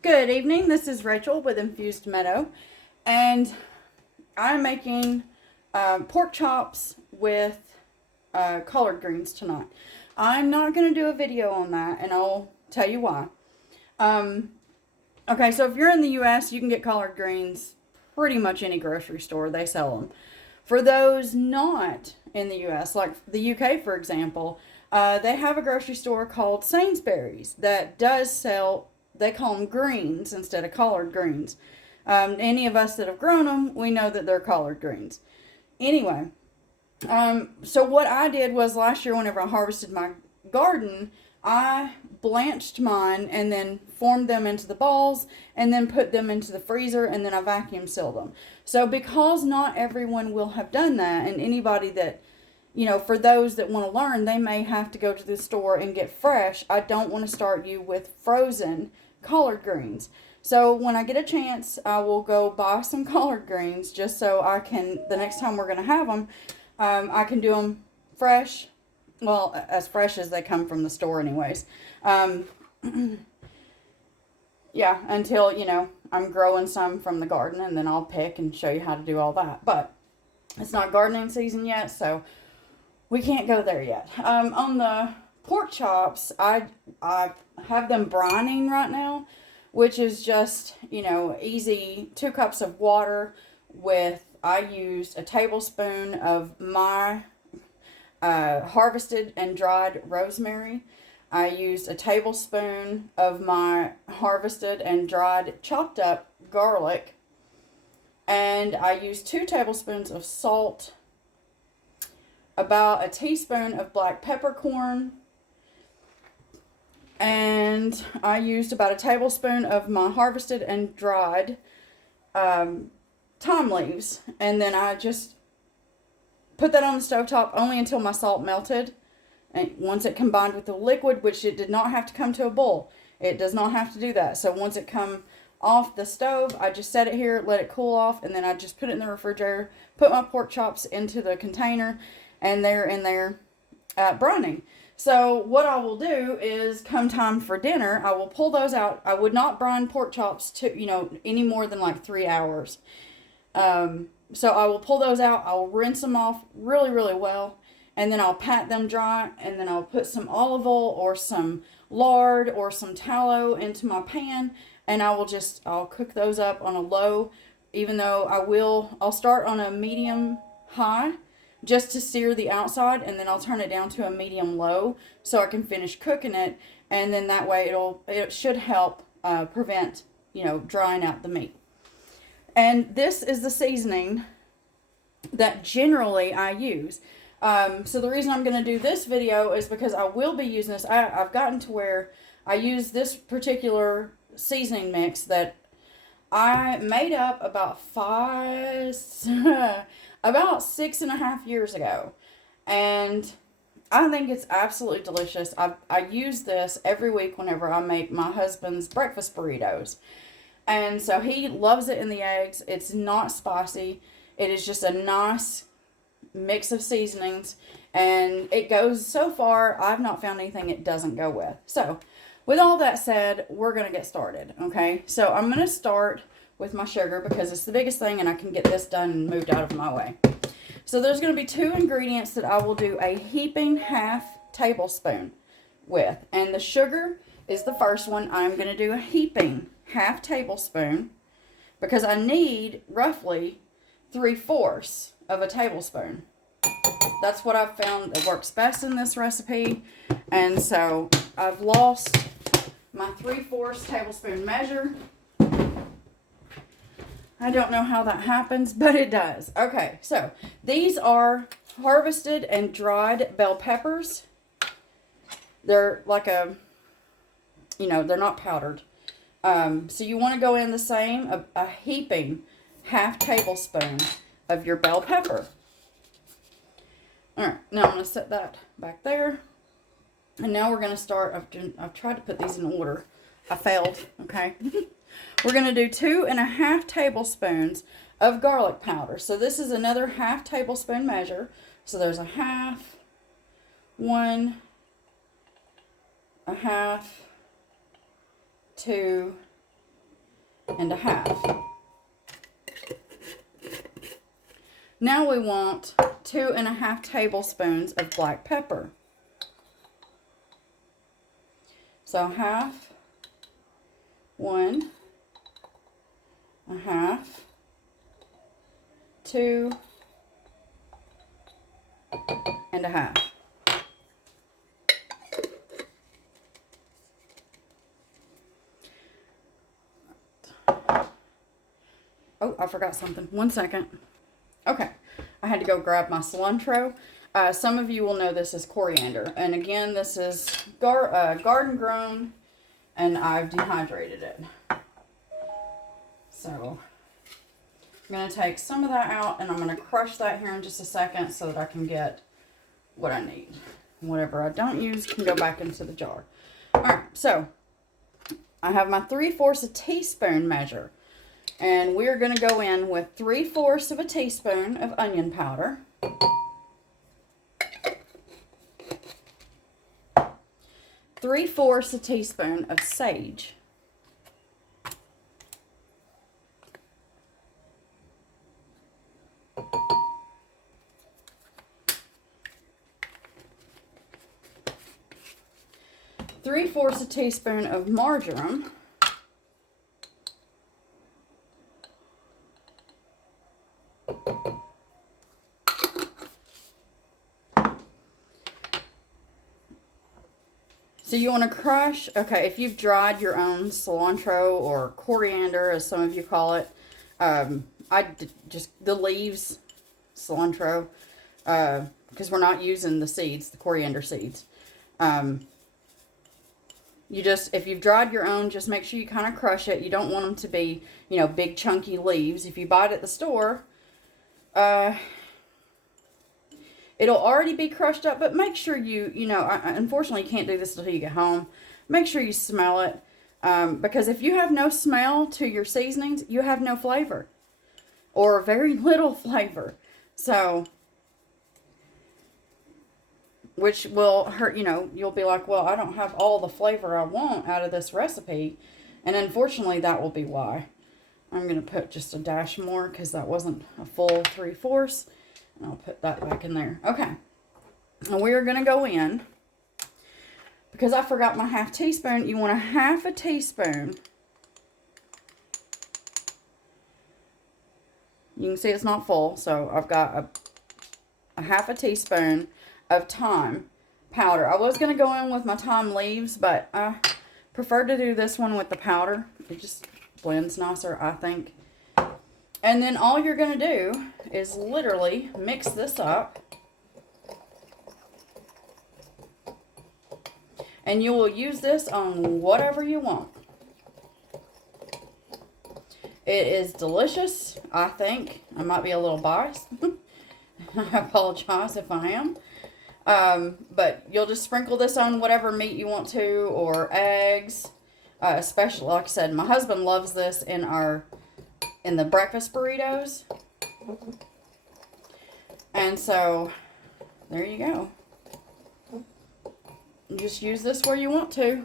Good evening. This is Rachel with Infused Meadow, and I'm making pork chops with collard greens tonight. I'm not going to do a video on that, and I'll tell you why. Um, okay, so if you're in the U.S., you can get collard greens pretty much any grocery store. They sell them. For those not in the U.S., like the U.K., for example, they have a grocery store called Sainsbury's that does sell, they call them greens instead of collard greens. Any of us that have grown them, we know that they're collard greens. Anyway, so what I did was last year whenever I harvested my garden, I blanched mine and then formed them into the balls and then put them into the freezer and then I vacuum sealed them. So because not everyone will have done that, and anybody that, for those that want to learn, they may have to go to the store and get fresh. I don't want to start you with frozen collard greens. So when I get a chance, I will go buy some collard greens just so I can, the next time we're going to have them, I can do them fresh. Well, as fresh as they come from the store anyways. Yeah, until, I'm growing some from the garden and then I'll pick and show you how to do all that. But it's not gardening season yet, so we can't go there yet. On the pork chops, I have them brining right now, which is just, easy. 2 cups of water with, I used a tablespoon of my harvested and dried rosemary. I used a tablespoon of my harvested and dried chopped up garlic. And I used 2 tablespoons of salt, about a teaspoon of black peppercorn, and I used about a tablespoon of my harvested and dried thyme leaves. And then I just put that on the stovetop only until my salt melted. And once it combined with the liquid, which it did not have to come to a boil. It does not have to do that. So once it come off the stove, I just set it here, let it cool off, and then I just put it in the refrigerator, put my pork chops into the container, and they're in there brining. So what I will do is come time for dinner, I will pull those out. I would not brine pork chops to, any more than like 3 hours. So I will pull those out. I'll rinse them off really, really well. And then I'll pat them dry. And then I'll put some olive oil or some lard or some tallow into my pan. And I'll cook those up on a low, even though I'll start on a medium high just to sear the outside. And then I'll turn it down to a medium low so I can finish cooking it. And then that way it should help prevent, drying out the meat. And this is the seasoning that generally I use. So the reason I'm going to do this video is because I will be using this. I've gotten to where I use this particular seasoning mix that I made up about 6.5 years ago. And I think it's absolutely delicious. I use this every week whenever I make my husband's breakfast burritos. And so he loves it in the eggs. It's not spicy. It is just a nice mix of seasonings. And it goes, so far, I've not found anything it doesn't go with. So, with all that said, we're going to get started, okay? So, I'm going to start with my sugar because it's the biggest thing and I can get this done and moved out of my way. So, there's going to be 2 ingredients that I will do a heaping ½ tablespoon with. And the sugar is the first one. I'm going to do a heaping ½ tablespoon because I need roughly 3/4 of a tablespoon. That's what I've found that works best in this recipe. And so I've lost my 3/4 tablespoon measure. I don't know how that happens, but it does. Okay, so these are harvested and dried bell peppers. They're like they're not powdered. So you want to go in the same, a heaping ½ tablespoon of your bell pepper. Alright, now I'm going to set that back there. And now we're going to start, I've tried to put these in order. I failed, okay? We're going to do 2.5 tablespoons of garlic powder. So this is another ½ tablespoon measure. So there's a half, 1, a half, 2, and a half. Now we want 2.5 tablespoons of black pepper. So half, 1, a half, 2, and a half. Oh, I forgot something. 1 second. Okay, I had to go grab my cilantro. Some of you will know this as coriander. And again, this is garden grown, and I've dehydrated it. So I'm going to take some of that out, and I'm going to crush that here in just a second so that I can get what I need. Whatever I don't use can go back into the jar. Alright, so I have my 3/4 a teaspoon measure. And we're going to go in with 3/4 of a teaspoon of onion powder. 3/4 a teaspoon of sage. Three-fourths a teaspoon of marjoram. So you want to crush, okay, if you've dried your own cilantro or coriander, as some of you call it, just the leaves, cilantro, because we're not using the seeds, the coriander seeds. If you've dried your own, just make sure you kind of crush it. You don't want them to be, big chunky leaves. If you buy it at the store, it'll already be crushed up, but make sure unfortunately you can't do this until you get home. Make sure you smell it, because if you have no smell to your seasonings, you have no flavor, or very little flavor. So, which will hurt, you'll be like, well, I don't have all the flavor I want out of this recipe, and unfortunately that will be why. I'm going to put just a dash more, because that wasn't a full 3/4. And I'll put that back in there. Okay. And we are going to go in, because I forgot my half teaspoon. You want a half a teaspoon. You can see it's not full. So I've got a half a teaspoon of thyme powder. I was going to go in with my thyme leaves, but I prefer to do this one with the powder. It just blends nicer, I think. And then all you're going to do is literally mix this up. And you will use this on whatever you want. It is delicious, I think. I might be a little biased. I apologize if I am. But you'll just sprinkle this on whatever meat you want to, or eggs. Especially, like I said, my husband loves this in the breakfast burritos. And so, there you go. Just use this where you want to.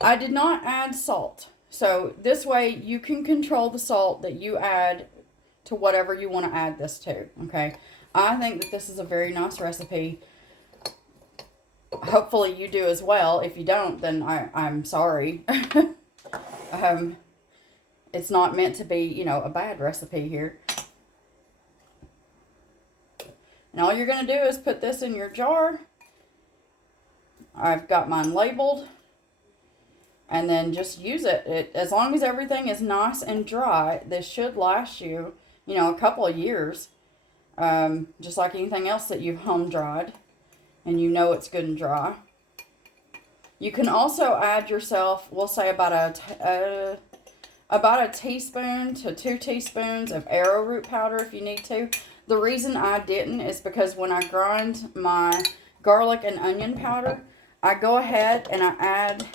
I did not add salt. So, this way you can control the salt that you add to whatever you want to add this to. Okay? I think that this is a very nice recipe. Hopefully you do as well. If you don't, then I'm sorry. It's not meant to be, a bad recipe here. And all you're going to do is put this in your jar. I've got mine labeled. And then just use it. As long as everything is nice and dry, this should last you, a couple of years. Just like anything else that you've home dried. And it's good and dry. You can also add yourself, we'll say about a teaspoon to 2 teaspoons of arrowroot powder if you need to. The reason I didn't is because when I grind my garlic and onion powder, I go ahead and I add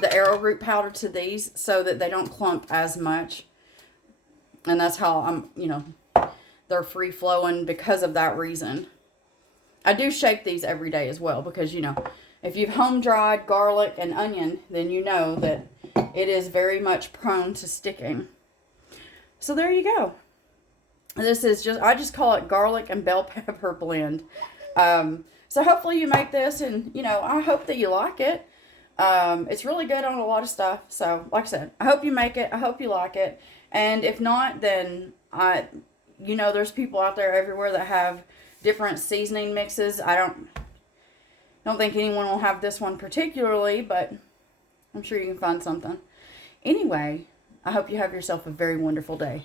the arrowroot powder to these so that they don't clump as much. And that's how they're free flowing because of that reason. I do shake these every day as well because, if you've home dried garlic and onion, then you know that it is very much prone to sticking. So there you go. This is just, I just call it garlic and bell pepper blend. So hopefully you make this, and, you know, I hope that you like it. It's really good on a lot of stuff. So, like I said, I hope you make it. I hope you like it. And if not, then you know, there's people out there everywhere that have different seasoning mixes. I don't think anyone will have this one particularly, but I'm sure you can find something. Anyway, I hope you have yourself a very wonderful day.